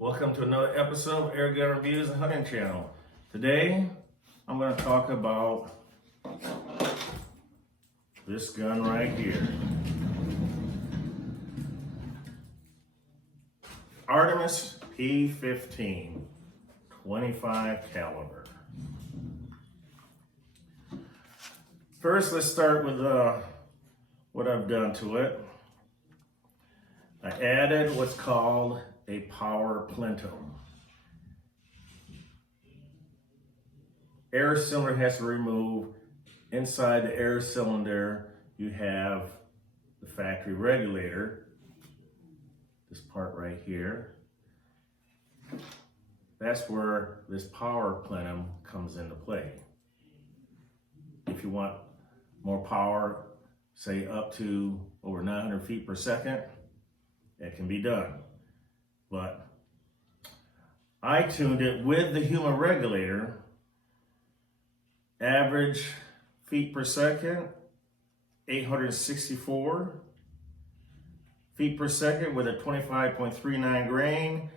Welcome to another episode of Air Gun Reviews and Hunting Channel. Today, I'm going to talk about this gun right here. Artemis P15, 25 caliber. First, let's start with what I've done to it. I added what's called a power plenum. Air cylinder has to remove. Inside the air cylinder, you have the factory regulator. This part right here. That's where this power plenum comes into play. If you want more power, say up to over 900 feet per second, it can be done. But I tuned it with the human regulator, average feet per second, 864 feet per second with a 25.39 grain.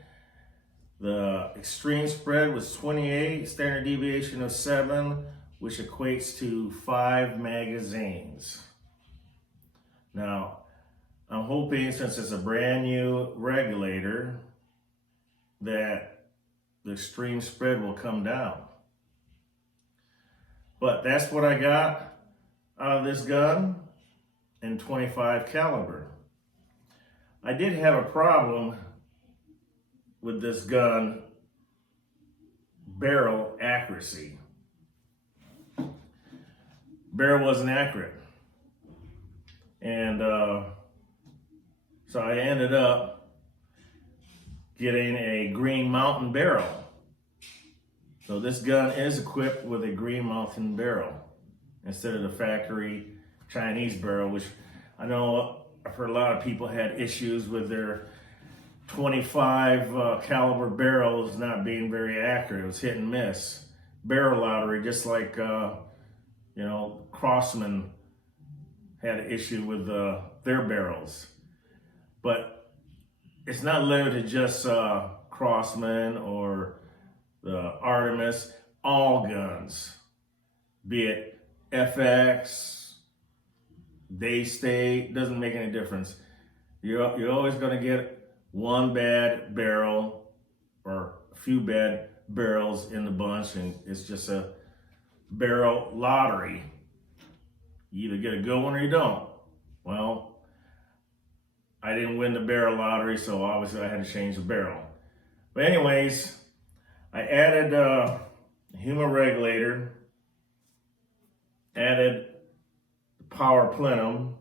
The extreme spread was 28, standard deviation of 7, which equates to 5 magazines. Now, I'm hoping, since it's a brand new regulator, that the extreme spread will come down. But that's what I got out of this gun in 25 caliber. I did have a problem with this gun barrel accuracy. Barrel wasn't accurate. And so I ended up getting a Green Mountain barrel. So this gun is equipped with a Green Mountain barrel instead of the factory Chinese barrel, which I know I've heard a lot of people had issues with their 25 caliber barrels not being very accurate. It was hit and miss. Barrel lottery, just like Crossman had an issue with their barrels. But it's not limited to just Crossman or the Artemis. All guns, be it FX, Daystate, doesn't make any difference. You're always going to get one bad barrel or a few bad barrels in the bunch, and it's just a barrel lottery. You either get a good one or you don't. Well, I didn't win the barrel lottery, so obviously I had to change the barrel. But anyways, I added a human regulator, added the power plenum.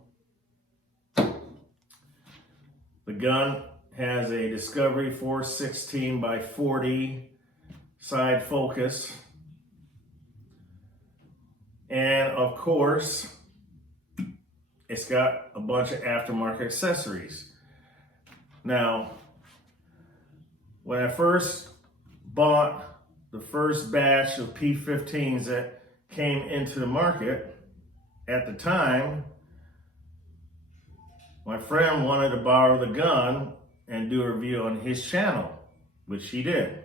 The gun has a Discovery 416 by 40 side focus. And of course, it's got a bunch of aftermarket accessories. Now, when I first bought the first batch of P15s that came into the market, at the time, my friend wanted to borrow the gun and do a review on his channel, which he did.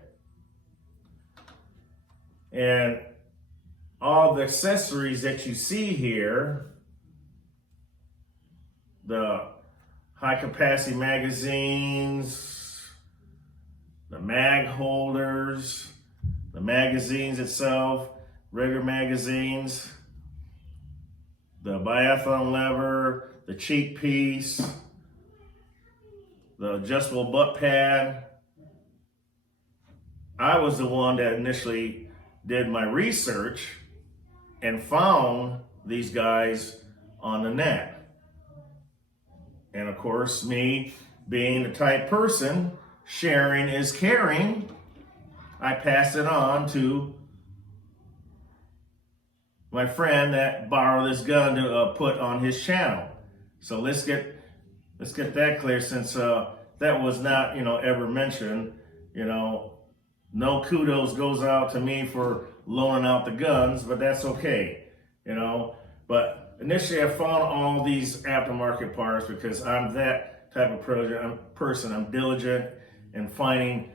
And all the accessories that you see here, the high capacity magazines, the mag holders, the magazines itself, regular magazines, the biathlon lever, the cheek piece, the adjustable butt pad. I was the one that initially did my research and found these guys on the net. And of course, me being the type person, sharing is caring, I passed it on to my friend that borrowed this gun to put on his channel. So let's get that clear, since that was not ever mentioned. No kudos goes out to me for loaning out the guns, but that's okay. But initially I found all these aftermarket parts because I'm that type of person. I'm diligent in finding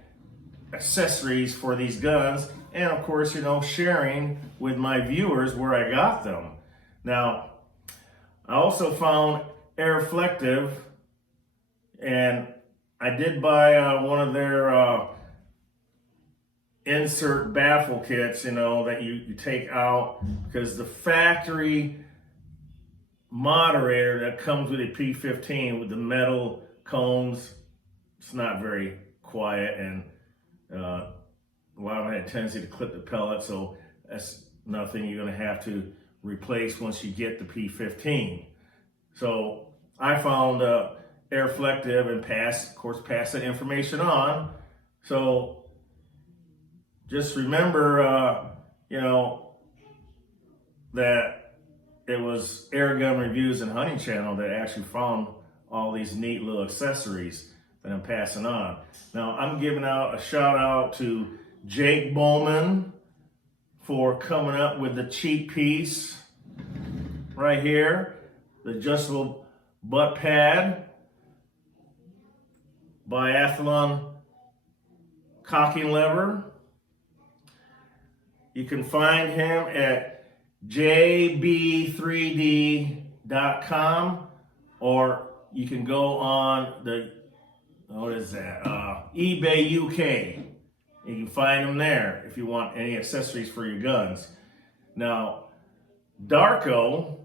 accessories for these guns, and of course, sharing with my viewers where I got them. Now, I also found Airflective, and I did buy one of their insert baffle kits, that you take out, because the factory moderator that comes with a P15 with the metal cones, it's not very quiet, and a lot of them had a tendency to clip the pellet, so that's nothing you're going to have to replace once you get the P15. So I found Airflective and pass that information on. So just remember, that it was Airgun Reviews and Hunting Channel that actually found all these neat little accessories that I'm passing on. Now, I'm giving out a shout out to Jake Bowman for coming up with the cheek piece right here, the adjustable butt pad, biathlon cocking lever. You can find him at jb3d.com, or you can go on the, eBay UK. You can find them there if you want any accessories for your guns. Now, Darko,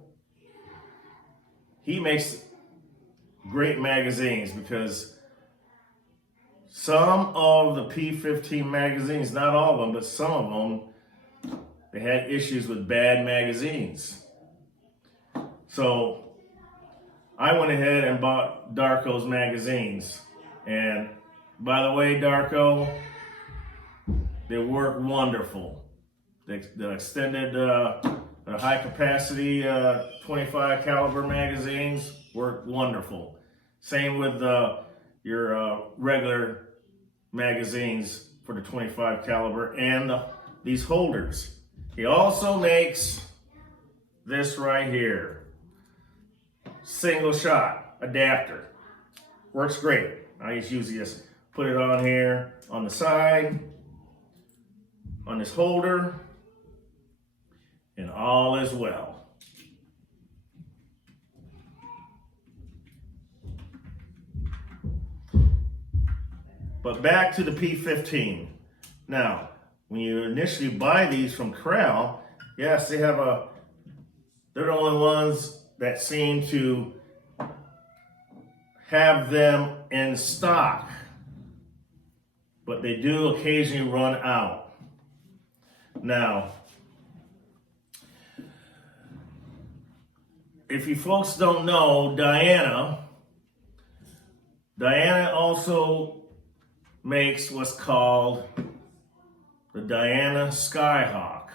he makes great magazines, because some of the P15 magazines, not all of them, but some of them, they had issues with bad magazines. So I went ahead and bought Darko's magazines. And by the way, Darko, they work wonderful. The extended, the high capacity 25 caliber magazines work wonderful. Same with your regular magazines for the 25 caliber and these holders. He also makes this right here, single shot adapter. Works great. I just usually just put it on here on the side, on this holder, and all is well. But back to the P15. Now, when you initially buy these from Corral, yes, they're the only ones that seem to have them in stock, but they do occasionally run out. Now, if you folks don't know, Diana also makes what's called the Diana Skyhawk.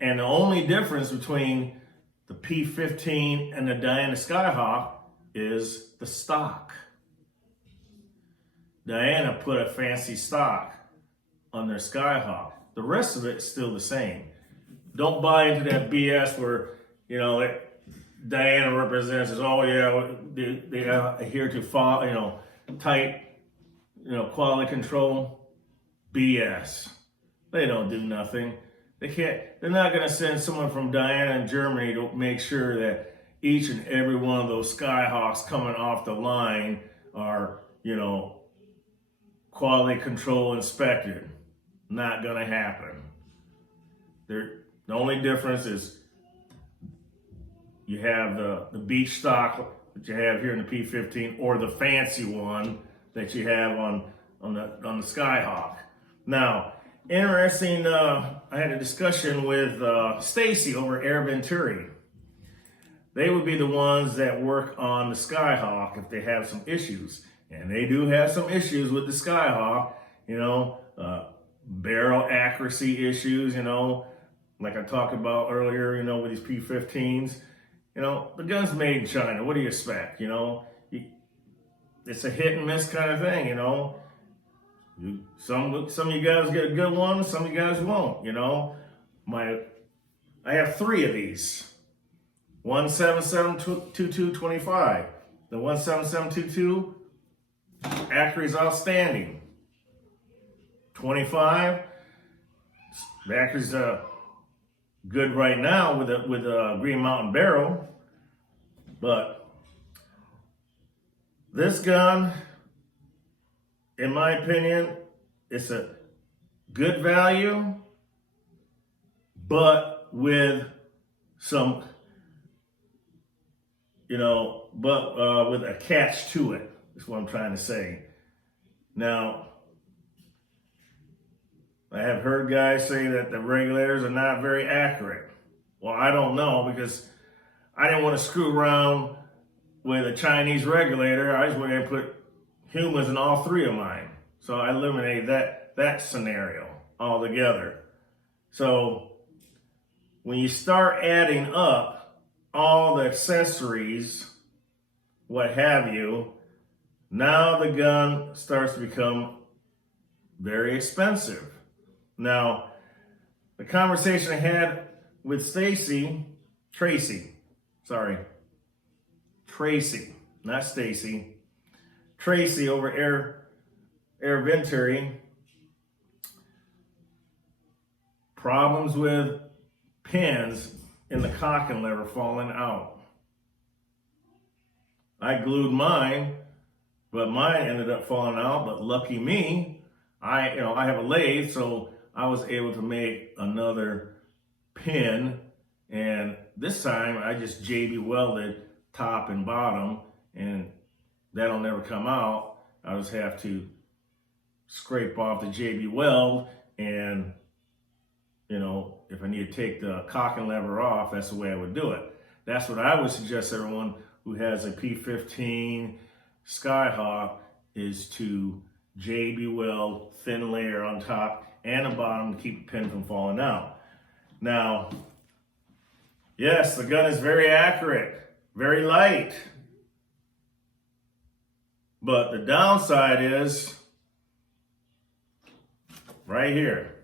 And the only difference between the P15 and the Diana Skyhawk is the stock. Diana put a fancy stock on their Skyhawk. The rest of it is still the same. Don't buy into that BS where, Diana represents as, oh yeah, they adhere to tight, quality control. BS. They don't do nothing. They're not going to send someone from Diana in Germany to make sure that each and every one of those Skyhawks coming off the line are, quality control inspected. Not going to happen. The only difference is you have the beach stock that you have here in the P15, or the fancy one that you have on the Skyhawk. Now, interesting, I had a discussion with Stacy over at Air Venturi. They would be the ones that work on the Skyhawk if they have some issues. And they do have some issues with the Skyhawk, barrel accuracy issues, like I talked about earlier, with these P15s. The gun's made in China. What do you expect? It's a hit and miss kind of thing, Some of you guys get a good one, some of you guys won't, I have 3 of these. 177-22-25. The 177-22, accuracy is outstanding. 25. Battery's good right now with a Green Mountain barrel, but this gun, in my opinion, it's a good value, but with some, with a catch to it, is what I'm trying to say. Now, I have heard guys say that the regulators are not very accurate. Well, I don't know, because I didn't want to screw around with a Chinese regulator. I just went ahead and put humans in all three of mine. So I eliminated that scenario altogether. So when you start adding up all the accessories, what have you, now the gun starts to become very expensive. Now, the conversation I had with Tracy, not Stacy, Tracy over Air Venturi, problems with pins in the cocking lever falling out. I glued mine, but mine ended up falling out, but lucky me, I have a lathe, so I was able to make another pin, and this time I just JB welded top and bottom, and that'll never come out. I just have to scrape off the JB weld, and if I need to take the cocking lever off, that's the way I would do it. That's what I would suggest everyone who has a P15 Skyhawk is to JB weld thin layer on top and the bottom to keep the pin from falling out. Now, yes, the gun is very accurate, very light. But the downside is right here.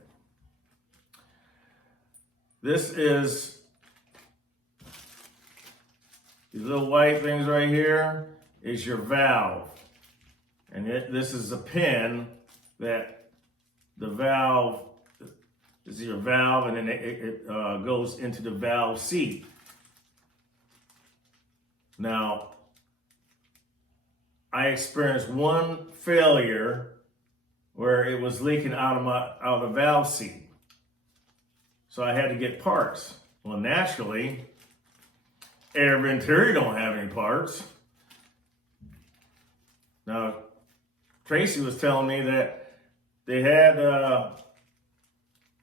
This is these little white things right here is your valve. And this is a pin that the valve is your valve, and then it goes into the valve seat. Now, I experienced one failure where it was leaking out of the valve seat. So I had to get parts. Well, naturally, Air Venturi don't have any parts. Now, Tracy was telling me that they had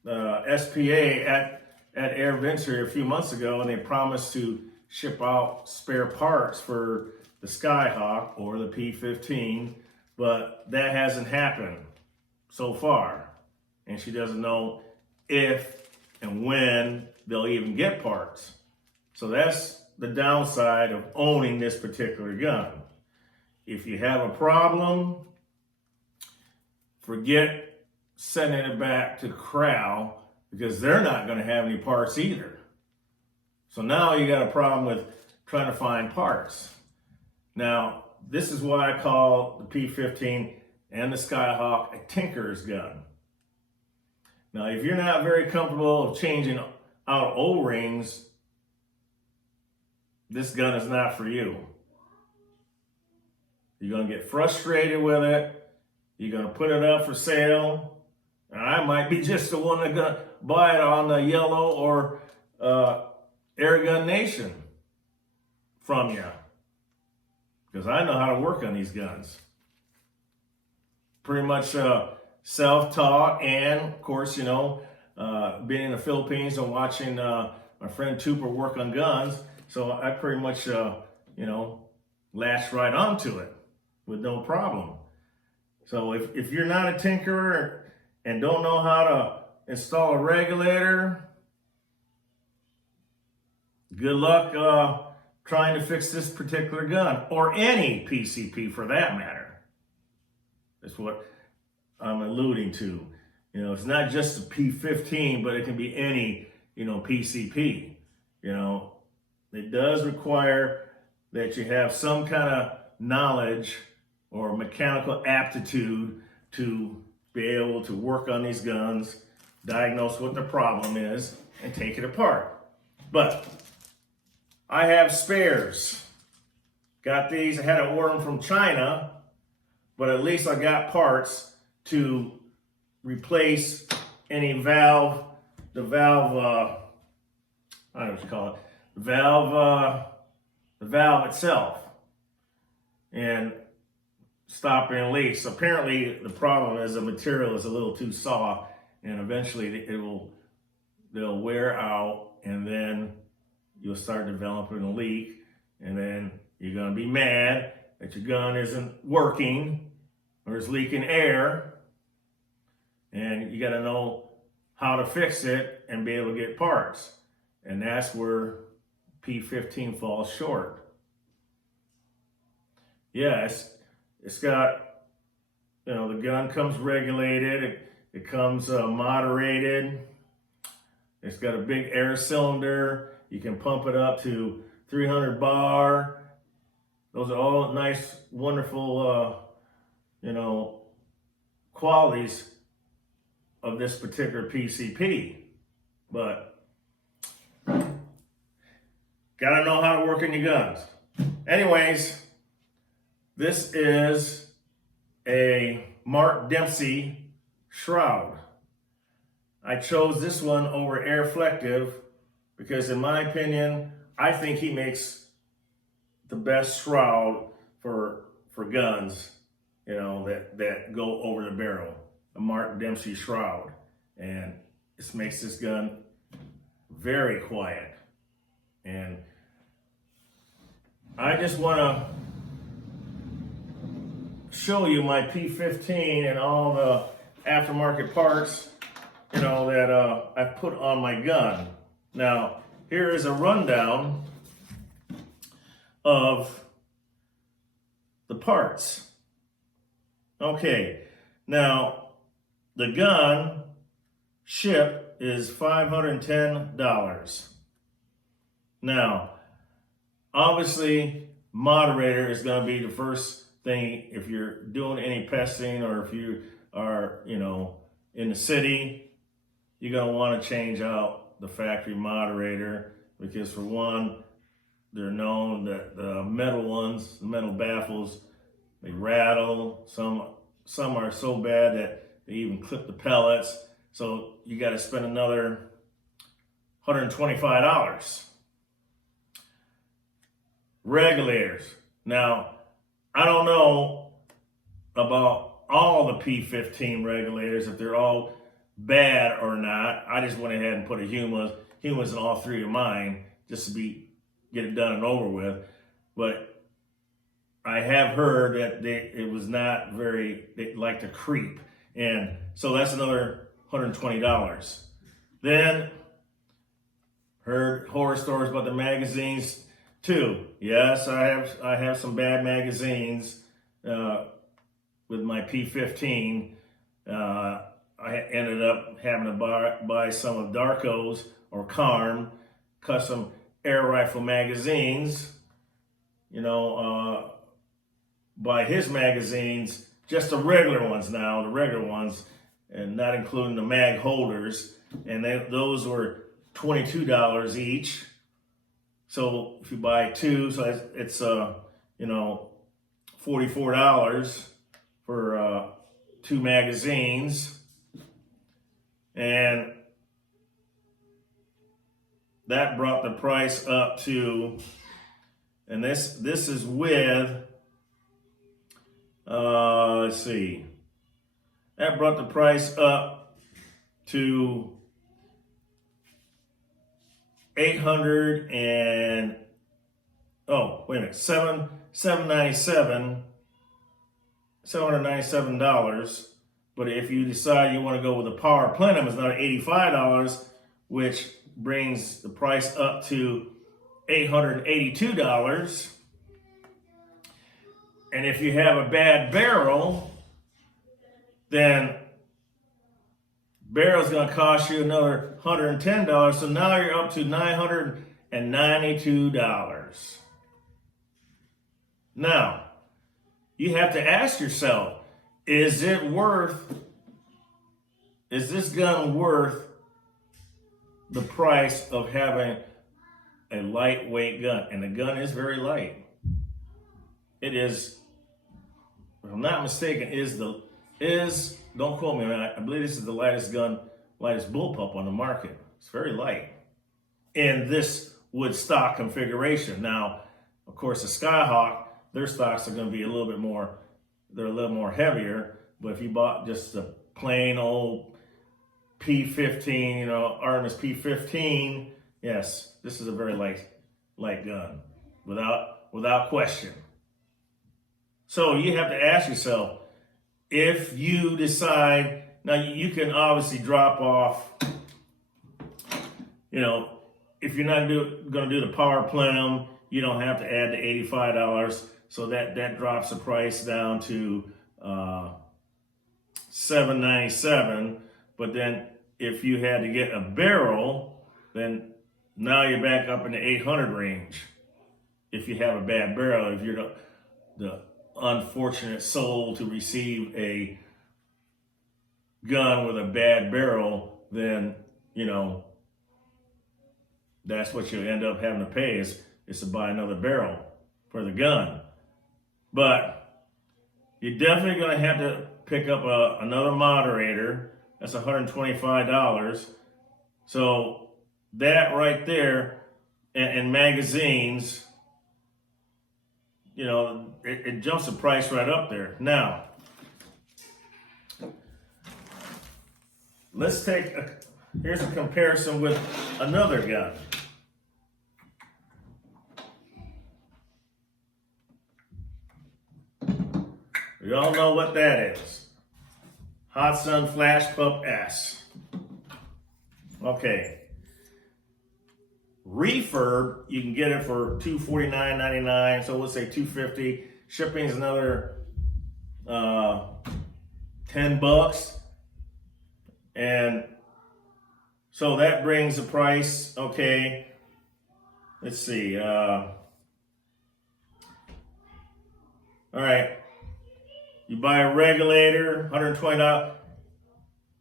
SPA at Air Venturi a few months ago, and they promised to ship out spare parts for the Skyhawk or the P15, but that hasn't happened so far. And she doesn't know if and when they'll even get parts. So that's the downside of owning this particular gun. If you have a problem, forget sending it back to Corral, because they're not going to have any parts either. So now you got a problem with trying to find parts. Now, this is why I call the P15 and the Skyhawk a tinker's gun. Now, if you're not very comfortable changing out O-rings, this gun is not for you. You're going to get frustrated with it. You're going to put it up for sale. And I might be just the one that's going to buy it on the Yellow or Airgun Nation from you, because I know how to work on these guns. Pretty much self-taught, and of course, being in the Philippines and watching my friend Tupper work on guns, so I pretty much, latched right onto it with no problem. So if you're not a tinkerer and don't know how to install a regulator, good luck trying to fix this particular gun, or any PCP for that matter. That's what I'm alluding to. It's not just a P15, but it can be any, PCP. It does require that you have some kind of knowledge or mechanical aptitude to be able to work on these guns, diagnose what the problem is, and take it apart. But I have spares. Got these, I had to order them from China, but at least I got parts to replace any valve, I don't know what you call it, the valve itself, and stopping leaks. Apparently the problem is the material is a little too soft, and eventually they'll wear out, and then you'll start developing a leak, and then you're gonna be mad that your gun isn't working or is leaking air, and you gotta know how to fix it and be able to get parts. And that's where P15 falls short. Yeah, it's got, you know, the gun comes regulated, it comes moderated, it's got a big air cylinder, you can pump it up to 300 bar. Those are all nice, wonderful, you know, qualities of this particular PCP. But gotta know how to work in your guns. Anyways, this is a Mark Dempsey shroud. I chose this one over Air Flective because, in my opinion, I think he makes the best shroud for guns, you know, that go over the barrel. A Mark Dempsey shroud. And this makes this gun very quiet. And I just want to show you my P15 and all the aftermarket parts, you know, that I put on my gun. Now, here is a rundown of the parts. Okay, now the gun ship is $510. Now, obviously, moderator is going to be the first thing if you're doing any pesting, or if you are, you know, in the city, you're going to want to change out the factory moderator, because for one, they're known that the metal ones, the metal baffles, they rattle. Some are so bad that they even clip the pellets. So you got to spend another $125. Regulators. Now, I don't know about all the P15 regulators, if they're all bad or not. I just went ahead and put a humans in all three of mine just to get it done and over with. But I have heard that it was not very, they like to creep. And so that's another $120. Then heard horror stories about the magazines too. Yes, I have some bad magazines with my P15. I ended up having to buy some of Darko's or Karn custom air rifle magazines. You know, buy his magazines, just the regular ones now, and not including the mag holders. And those were $22 each. So if you buy two, so it's you know, $44 for two magazines. And that brought the price up to, and this is with, let's see, that brought the price up to $797. But if you decide you want to go with the Power Plenum, it's another $85, which brings the price up to $882. And if you have a bad barrel, then barrel's going to cost you another $110. So now you're up to $992. Now, you have to ask yourself, is it worth is this gun worth the price of having a lightweight gun? And the gun is very light. It is, if I'm not mistaken, don't quote me on that, I believe this is the lightest bullpup on the market. It's very light in this wood stock configuration. Now, of course, the Skyhawk, their stocks are going to be a little bit more, they're a little more heavier. But if you bought just a plain old P15, Artemis P15, yes, this is a very light gun, without question. So you have to ask yourself, if you decide, now you can obviously drop off, if you're not going to do the power plenum, you don't have to add the $85. So that drops the price down to $797. But then if you had to get a barrel, then now you're back up in the 800 range. If you have a bad barrel, if you're the unfortunate soul to receive a gun with a bad barrel, then that's what you end up having to pay is to buy another barrel for the gun. But you're definitely going to have to pick up another moderator. That's $125. So that right there, and magazines, it jumps the price right up there. Now, let's here's a comparison with another gun. We all know what that is. Hatsan Flashpup S. Okay. Refurb, you can get it for $249.99, so let's say $250. Shipping is another $10. And so that brings the price, okay, let's see. All right. You buy a regulator, $120.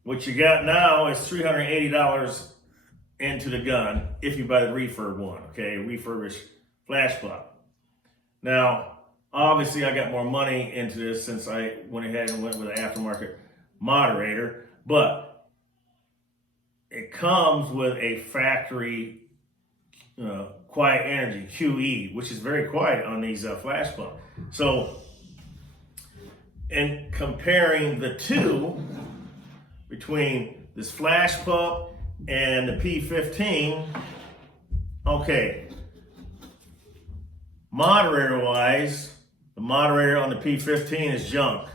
What you got now is $380 into the gun if you buy the refurb one, okay? Refurbished Flashpup. Now, obviously I got more money into this since I went ahead and went with an aftermarket moderator, but it comes with a factory quiet energy, QE, which is very quiet on these Flashpup. So, in comparing the two, between this Flashpup and the P15, okay, moderator-wise, the moderator on the P15 is junk.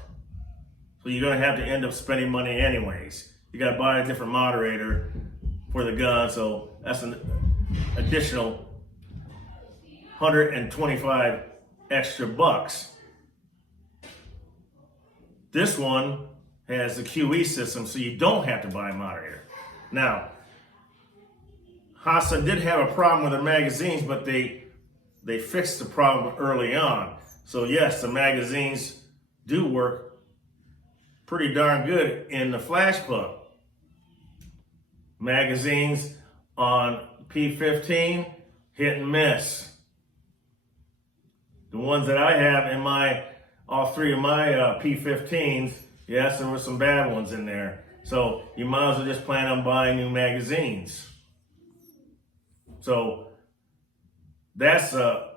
So you're gonna have to end up spending money anyways. You gotta buy a different moderator for the gun, so that's an additional 125 extra bucks. This one has the QE system, so you don't have to buy a moderator. Now, Hatsan did have a problem with their magazines, but they fixed the problem early on. So yes, the magazines do work pretty darn good in the Flashpup. Magazines on P15, hit and miss. The ones that I have in all three of my P15s, yes, there were some bad ones in there. So you might as well just plan on buying new magazines. So that's a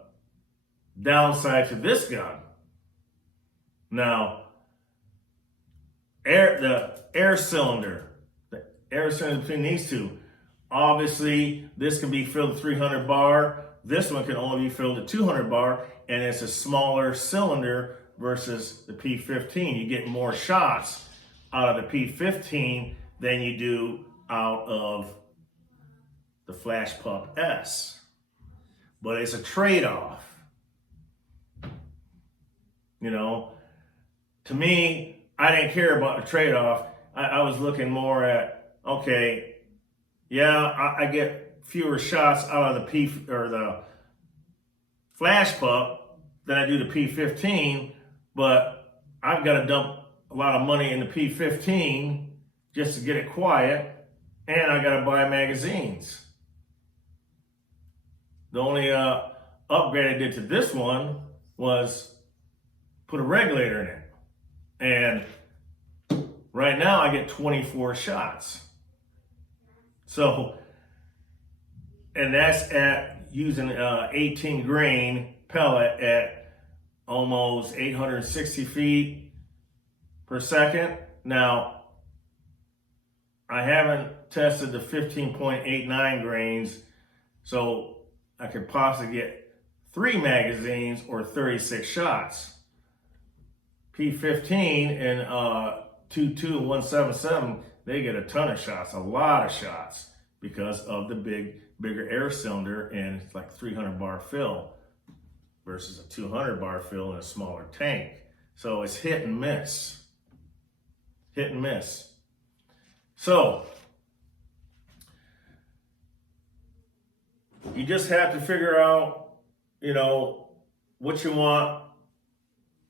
downside to this gun. Now, the air cylinder between these two, obviously this can be filled at 300 bar. This one can only be filled at 200 bar, and it's a smaller cylinder versus the P15. You get more shots out of the P15 than you do out of the Flashpup S. But it's a trade-off. To me, I didn't care about the trade-off. I was looking more at, okay, yeah, I get fewer shots out of the Flashpup than I do the P15, but I've got to dump a lot of money in the P15 just to get it quiet, and I gotta buy magazines. The only upgrade I did to this one was put a regulator in it. And right now I get 24 shots. So, and that's at using 18 grain pellet at almost 860 feet per second. Now, I haven't tested the 15.89 grains, so I could possibly get 3 magazines or 36 shots. P15 and 2.2 and 177, they get a ton of shots, a lot of shots, because of the bigger air cylinder, and it's like 300 bar fill versus a 200 bar fill in a smaller tank. So it's hit and miss. Hit and miss. So you just have to figure out, you know, what you want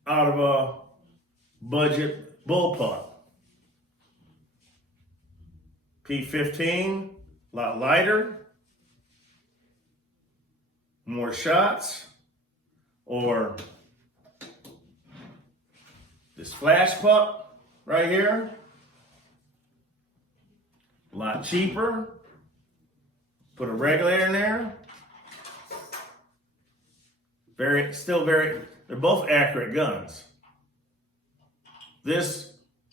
out of a budget bullpup. P15, a lot lighter, more shots, or this Flashpup right here, a lot cheaper. Put a regulator in there. They're both accurate guns. This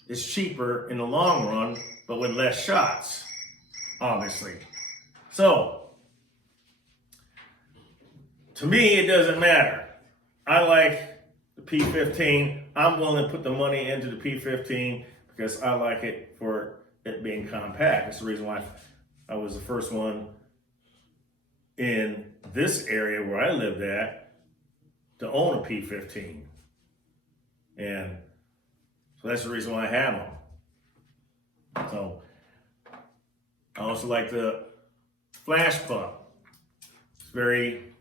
is cheaper in the long run, but with less shots, obviously. So, to me, it doesn't matter. I like the P15. I'm willing to put the money into the P15 because I like it for it being compact. That's the reason why I was the first one in this area where I lived at to own a P15. And so that's the reason why I have them. So I also like the Flashpup. It's very,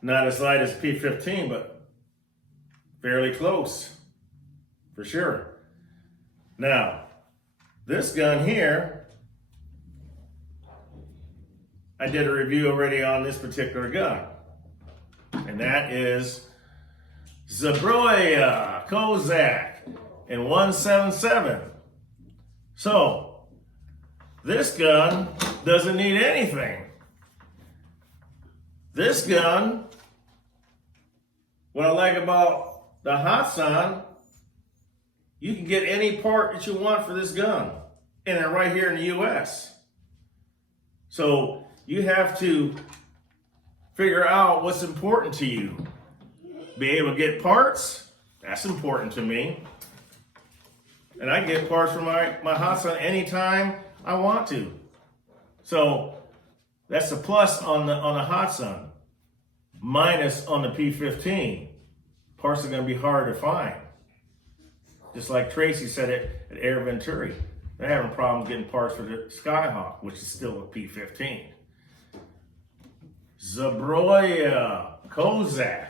not as light as P15, but fairly close, for sure. Now, this gun here, I did a review already on this particular gun. And that is Zbroia, Kozak, and 177. So, this gun doesn't need anything. This gun, what I like about the Hatsan, you can get any part that you want for this gun, and they're right here in the US. So you have to figure out what's important to you. Be able to get parts, that's important to me. And I get parts for my Hatsan anytime I want to. So that's a plus on the Hatsan. Minus on the P15. Parts are going to be hard to find. Just like Tracy said it at Air Venturi. They're having problems getting parts for the Skyhawk, which is still a P15. Zabroya, Kozak.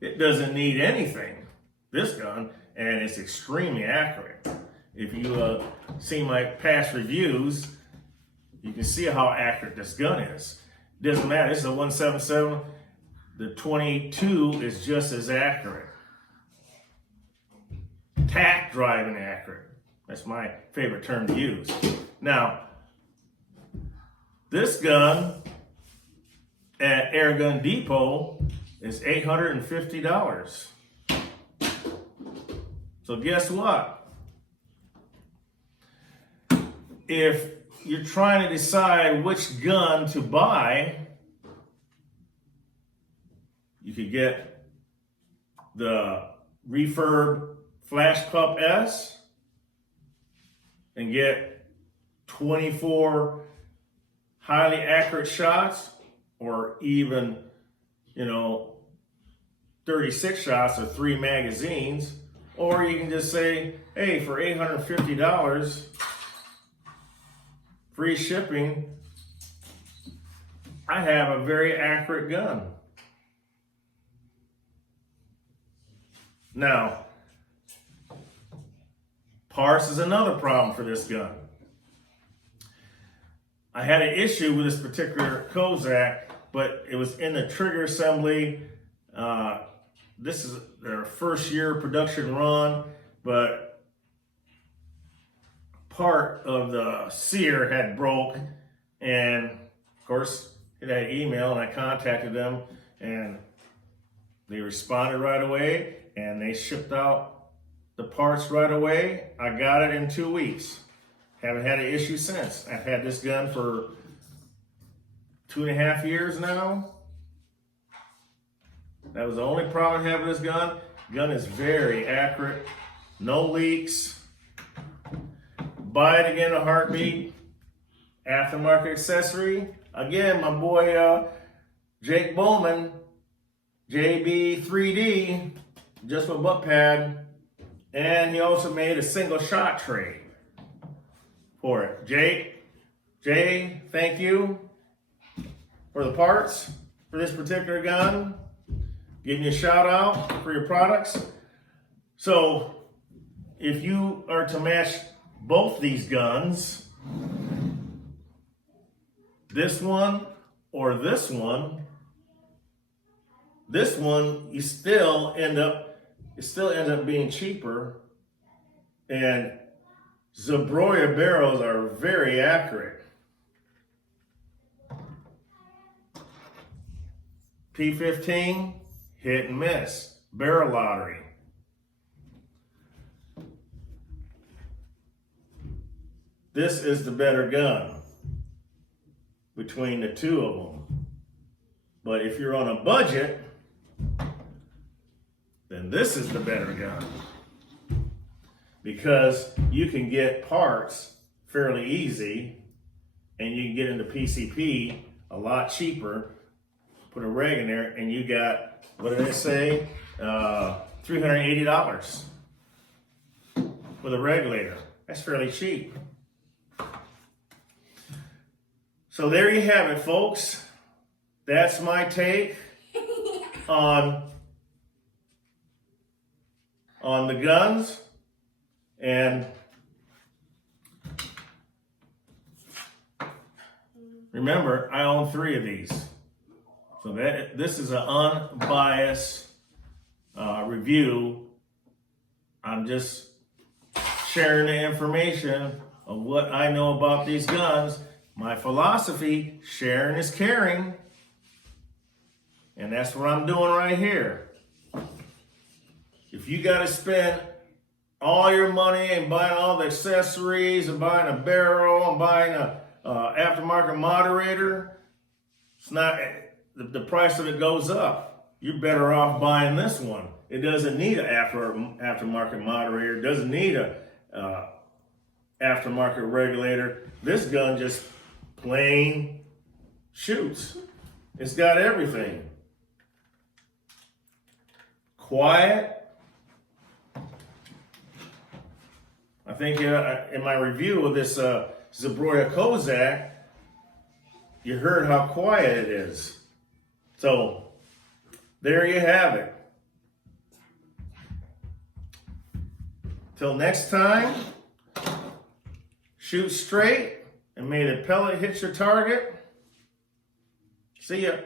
It doesn't need anything, this gun, and it's extremely accurate. If you see my past reviews, you can see how accurate this gun is. It doesn't matter, this is a 177. The 22 is just as accurate. Tack driving accurate. That's my favorite term to use. Now, this gun at Air Gun Depot is $850. So guess what? If you're trying to decide which gun to buy, you could get the refurb Flashpup S and get 24 highly accurate shots, or even, 36 shots or 3 magazines. Or you can just say, hey, for $850, free shipping, I have a very accurate gun. Now, Parts is another problem for this gun. I had an issue with this particular Kozak, but it was in the trigger assembly. This is their first year production run, but part of the sear had broke, and of course it had email, and I contacted them, and they responded right away, and they shipped out the parts right away. I got it in 2 weeks. Haven't had an issue since. I've had this gun for 2.5 years now. That was the only problem I had with this gun. Gun is very accurate, no leaks. Buy it again, a heartbeat. Aftermarket accessory. Again, my boy Jake Bowman, JB3D, just with butt pad. And he also made a single shot tray for it. Jay, thank you for the parts for this particular gun. Give me a shout out for your products. So if you are to match both these guns, this one or this one you still end up being cheaper, and Zabroya barrels are very accurate. P15, hit and miss, barrel lottery. This is the better gun between the two of them. But if you're on a budget, then this is the better gun, because you can get parts fairly easy, and you can get into PCP a lot cheaper. Put a reg in there, and you got, what did I say, $380 with a regulator. That's fairly cheap. So there you have it, folks. That's my take on the guns. And remember, I own 3 of these. So this is an unbiased review. I'm just sharing the information of what I know about these guns. My philosophy, sharing is caring. And that's what I'm doing right here. If you got to spend all your money and buying all the accessories and buying a barrel and buying a aftermarket moderator, it's not, the price of it goes up. You're better off buying this one. It doesn't need an aftermarket moderator. It doesn't need a aftermarket regulator. This gun just plain shoots. It's got everything. Quiet. I think in my review of this Zbroia Kozak, you heard how quiet it is. So there you have it. Till next time, shoot straight and may the pellet hit your target. See ya.